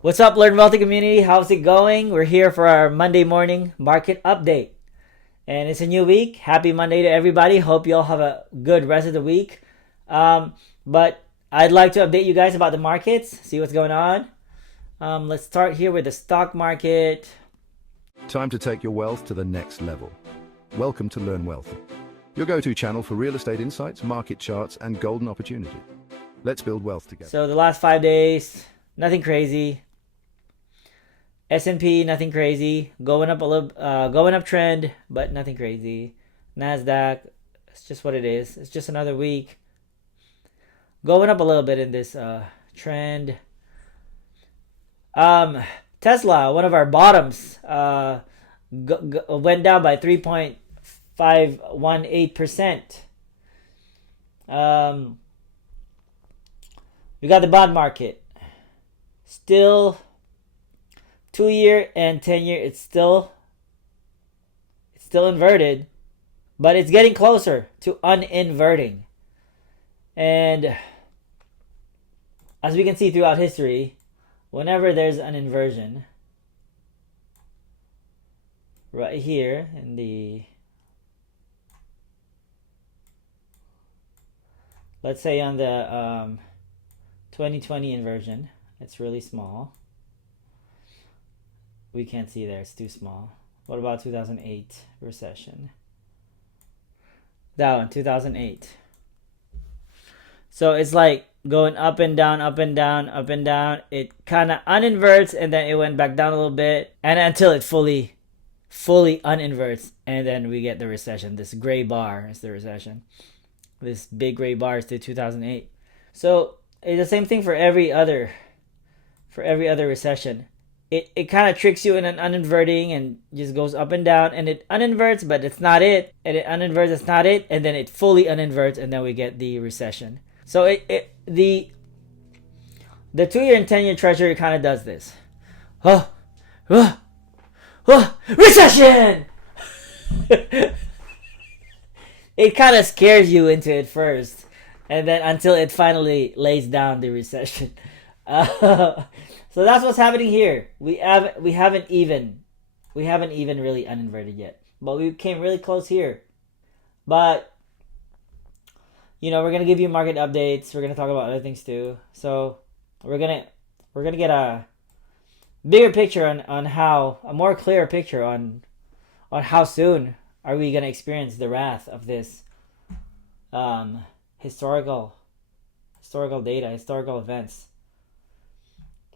What's up, Learn Wealthy community? How's it going? We're here for our Monday morning market update. And it's a new week. Happy Monday to everybody. Hope you all have a good rest of the week. But I'd like to update you guys about the markets, see what's going on. Let's start here with the stock market. Time to take your wealth to the next level. Welcome to Learn Wealthy, your go-to channel for real estate insights, market charts, and golden opportunity. Let's build wealth together. So the last 5 days, nothing crazy. S&P, nothing crazy. Going up a little, going up trend, but nothing crazy. Nasdaq, it's just what it is. It's just another week. Going up a little bit in this trend. Tesla, one of our bottoms, went down by 3.518%. We got the bond market. Still 2-year and 10-year, it's still inverted, but it's getting closer to uninverting. And as we can see throughout history, whenever there's an inversion, right here in the, let's say on the 2020 inversion, it's really small. We can't see there, it's too small. What about 2008 recession? That one, 2008. So it's like going up and down, up and down, up and down. It kind of uninverts and then it went back down a little bit, and until it fully uninverts, and then we get the recession. This gray bar is the recession. This big gray bar is the 2008. So it's the same thing for every other recession. It kind of tricks you in an uninverting and just goes up and down, and it uninverts, but it's not it, and it uninverts, it's not it, and then it fully uninverts, and then we get the recession. So the 2-year and 10-year treasury kind of does this. Recession! It kind of scares you into it first, and then until it finally lays down the recession. So that's what's happening here. We haven't even really uninverted yet, but we came really close here. But we're gonna give you market updates. We're gonna talk about other things too. So we're gonna get a bigger picture on how, a more clear picture on how soon are we gonna experience the wrath of this historical data, historical events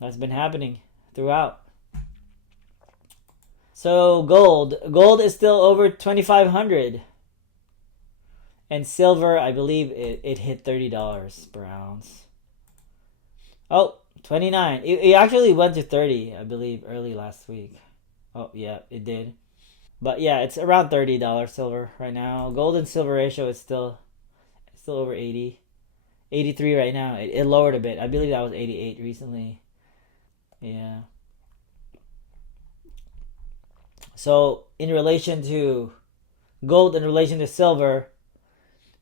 that's been happening throughout. So gold is still over 2,500, and silver, I believe it hit $30 per ounce. Oh, 29. It actually went to 30, I believe, early last week. Oh yeah, it did. But yeah, it's around $30 silver right now. Gold and silver ratio is still over 80. 83 right now. It lowered a bit. I believe that was 88 recently. Yeah. So in relation to gold, in relation to silver,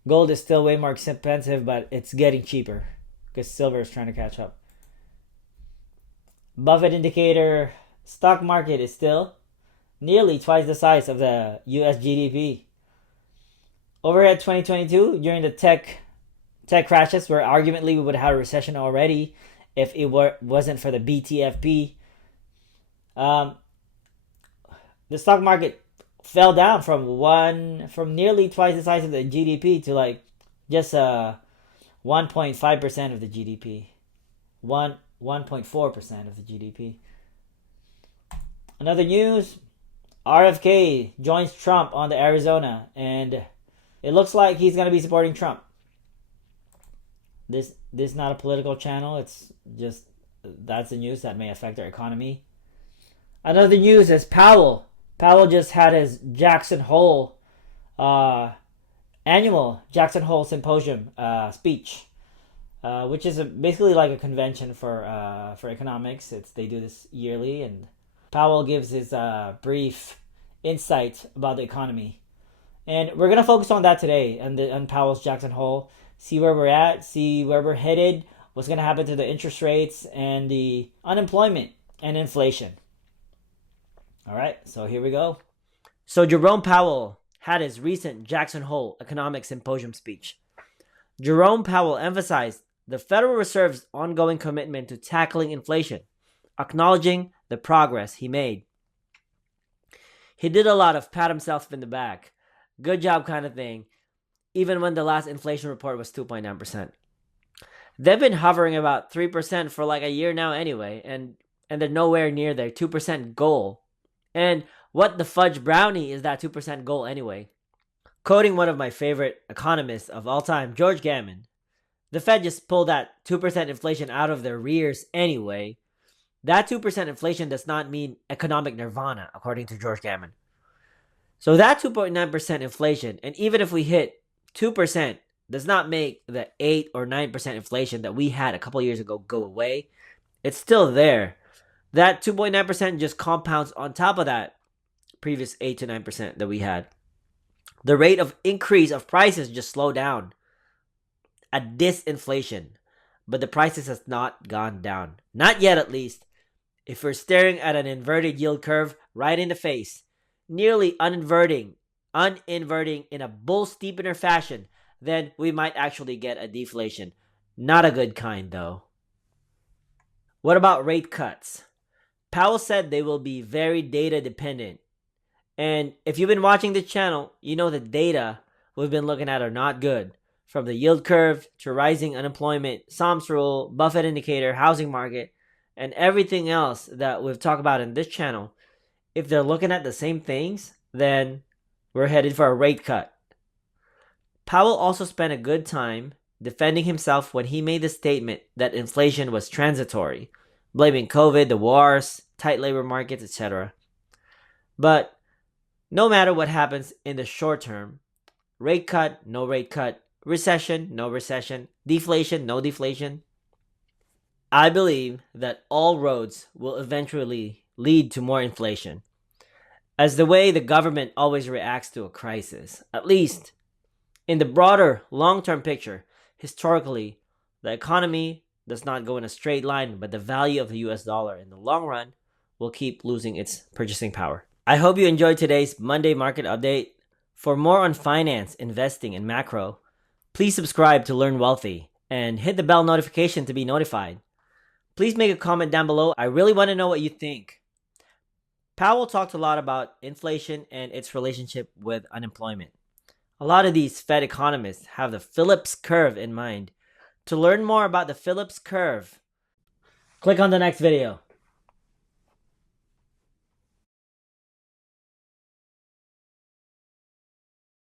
gold is still way more expensive, but it's getting cheaper because silver is trying to catch up. Buffett indicator, stock market is still nearly twice the size of the US GDP. Over at 2022, during the tech crashes, where arguably we would have a recession already if it wasn't for the BTFP, the stock market fell down from nearly twice the size of the GDP to like just 1.5% of the GDP, 1.4% of the GDP. Another news: RFK joins Trump on the Arizona, and it looks like he's gonna be supporting Trump. This is not a political channel. It's just, that's the news that may affect our economy. Another news is Powell. Powell just had his Jackson Hole annual Jackson Hole Symposium speech, which is basically like a convention for economics. They do this yearly, and Powell gives his brief insight about the economy. And we're gonna focus on that today, on Powell's Jackson Hole. See where we're at, see where we're headed, what's going to happen to the interest rates and the unemployment and inflation. All right, so here we go. So Jerome Powell had his recent Jackson Hole Economic Symposium speech. Jerome Powell emphasized the Federal Reserve's ongoing commitment to tackling inflation, acknowledging the progress he made. He did a lot of pat himself in the back, good job kind of thing, even when the last inflation report was 2.9%. They've been hovering about 3% for like a year now anyway, and they're nowhere near their 2% goal. And what the fudge brownie is that 2% goal anyway? Quoting one of my favorite economists of all time, George Gammon, the Fed just pulled that 2% inflation out of their rears anyway. That 2% inflation does not mean economic nirvana, according to George Gammon. So that 2.9% inflation, and even if we hit 2%, does not make the 8 or 9% inflation that we had a couple years ago go away. It's still there. That 2.9% just compounds on top of that previous 8 to 9% that we had. The rate of increase of prices just slowed down. A disinflation. But the prices has not gone down. Not yet, at least. If we're staring at an inverted yield curve right in the face, nearly uninverting in a bull steepener fashion, then we might actually get a deflation. Not a good kind, though. What about rate cuts? Powell said they will be very data dependent. And if you've been watching this channel, you know the data we've been looking at are not good. From the yield curve to rising unemployment, SOMS rule, Buffett indicator, housing market, and everything else that we've talked about in this channel. If they're looking at the same things, then we're headed for a rate cut. Powell also spent a good time defending himself when he made the statement that inflation was transitory, blaming COVID, the wars, tight labor markets, etc. But no matter what happens in the short term, rate cut, no rate cut, recession, no recession, deflation, no deflation, I believe that all roads will eventually lead to more inflation, as the way the government always reacts to a crisis. At least in the broader long-term picture, historically, the economy does not go in a straight line, but the value of the US dollar in the long run will keep losing its purchasing power. I hope you enjoyed today's Monday market update. For more on finance, investing, and macro, please subscribe to Learn Wealthy and hit the bell notification to be notified. Please make a comment down below. I really want to know what you think. Powell talked a lot about inflation and its relationship with unemployment. A lot of these Fed economists have the Phillips curve in mind. To learn more about the Phillips curve, click on the next video.